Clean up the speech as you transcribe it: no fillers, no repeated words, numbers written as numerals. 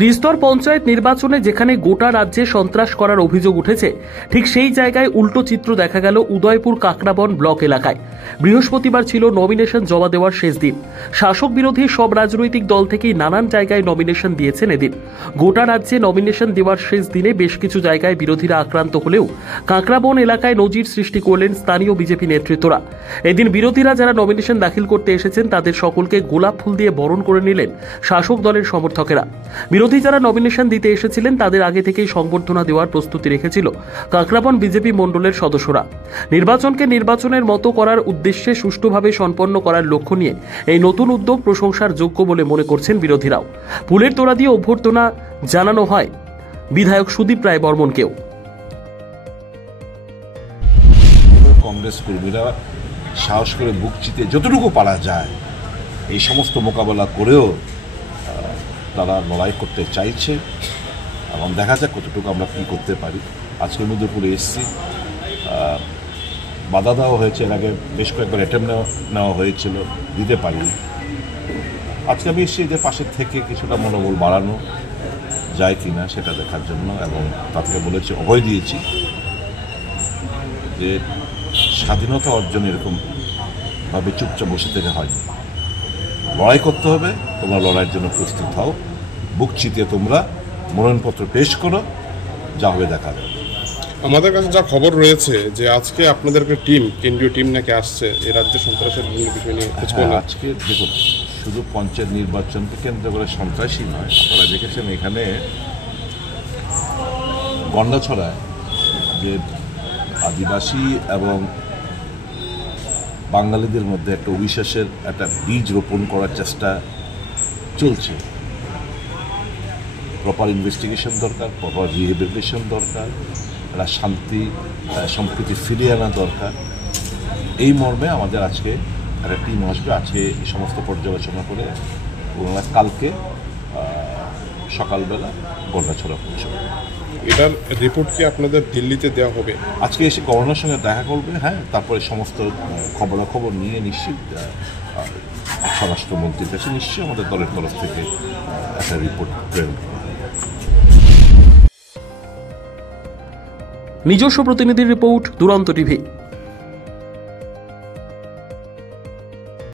ত্রিস্তর পঞ্চায়েত নির্বাচনে যেখানে গোটা রাজ্যে সন্ত্রাস করার অভিযোগ উঠেছে, ঠিক সেই জায়গায় উল্টো চিত্র দেখা গেল উদয়পুর কাকড়াবন ব্লক এলাকায়। বৃহস্পতিবার ছিল নমিনেশন জমা দেওয়ার শেষ দিন। শাসক বিরোধী সব রাজনৈতিক দল থেকেই নানান জায়গায় নমিনেশন দিয়েছেন এদিন। গোটা রাজ্যে নমিনেশন দেওয়ার শেষ দিনে বেশ কিছু জায়গায় বিরোধীরা আক্রান্ত হলেও কাকড়াবন এলাকায় নজির সৃষ্টি করলেন স্থানীয় বিজেপি নেতৃত্বরা। এদিন বিরোধীরা যারা নমিনেশন দাখিল করতে এসেছেন তাদের সকলকে গোলাপ ফুল দিয়ে বরণ করে নিলেন শাসক দলের সমর্থকেরা। বিরোধী যারা নমিনেশন দিতে এসেছিলেন তাদের আগে থেকেই সংবর্ধনা দেওয়ার প্রস্তুতি রেখেছিল কাকড়াবন বিজেপি মণ্ডলের সদস্যরা। নির্বাচনকে নির্বাচনের মতো করার উদ্দেশ্যে সুষ্ঠুভাবে সম্পন্ন করার লক্ষ্য নিয়ে এই নতুন উদ্যোগ প্রশংসার যোগ্য বলে মনে করছেন বিরোধীরাও। ফুলের তোড়া দিয়ে অভ্যর্থনা জানানো হয় বিধায়ক সুদীপ রায় বর্মনকেও। কংগ্রেস কর্মীরা সাহস করে বুক চিতে যতটুকু পারা যায় এই সমস্ত মোকাবেলা করেও তারা লড়াই করতে চাইছে এবং দেখা যাক কতটুকু আমরা কী করতে পারি। আজকের মধ্যপুরে এসছি, বাধা দেওয়া হয়েছে, এর আগে বেশ কয়েকবার অ্যাটেম্প নেওয়া হয়েছিল, দিতে পারিনি। আজকে আমি এসছি এদের পাশের থেকে কিছুটা মনোবল বাড়ানো যায় কি না সেটা দেখার জন্য, এবং তাদেরকে বলেছি, অভয় দিয়েছি যে স্বাধীনতা অর্জন এরকমভাবে চুপচাপ বসে থেকে হয়নি, লড়াই করতে হবে। তোমরা লড়াইয়ের জন্য প্রস্তুত হও, বুক চিতিয়ে তোমরা মনোনয়নপত্র পেশ করো, যা হবে দেখা যাবে। আমাদের কাছে যা খবর রয়েছে যে আজকে আপনাদের টিম, কেন্দ্রীয় টিম নাকি আসছে এই রাজ্যে সন্ত্রাসের বিষয় নিয়ে। আজকে দেখুন, শুধু পঞ্চায়েত নির্বাচনকে কেন্দ্র করে সন্ত্রাসী নয়, আপনারা দেখেছেন এখানে গন্ডাছড়ায় যে আদিবাসী এবং বাঙালিদের মধ্যে একটা অবিশ্বাসের একটা বীজ রোপণ করার চেষ্টা চলছে। প্রপার ইনভেস্টিগেশন দরকার, প্রপার রিহেবিলিটেশন দরকার, একটা শান্তি সম্প্রীতি ফিরিয়ে আনা দরকার। এই মর্মে আমাদের আজকে একটা টিম আসবে, আজকে এই সমস্ত পর্যালোচনা করে ওনারা কালকে সকালবেলা গন্ডাছড়া পৌঁছবে। এটার রিপোর্ট কি আপনাদের দিল্লিতে দেওয়া হবে? আজকে এসে গভর্নর সঙ্গে দেখা করবে, হ্যাঁ, তারপরে সমস্ত খবরাখবর নিয়ে নিশ্চিত স্বরাষ্ট্রমন্ত্রীর কাছে নিশ্চয়ই আমাদের দলের তরফ থেকে একটা রিপোর্ট প্রেরণ করা হবে। নিজস্ব প্রতিনিধির রিপোর্ট, দুরন্ত টিভি।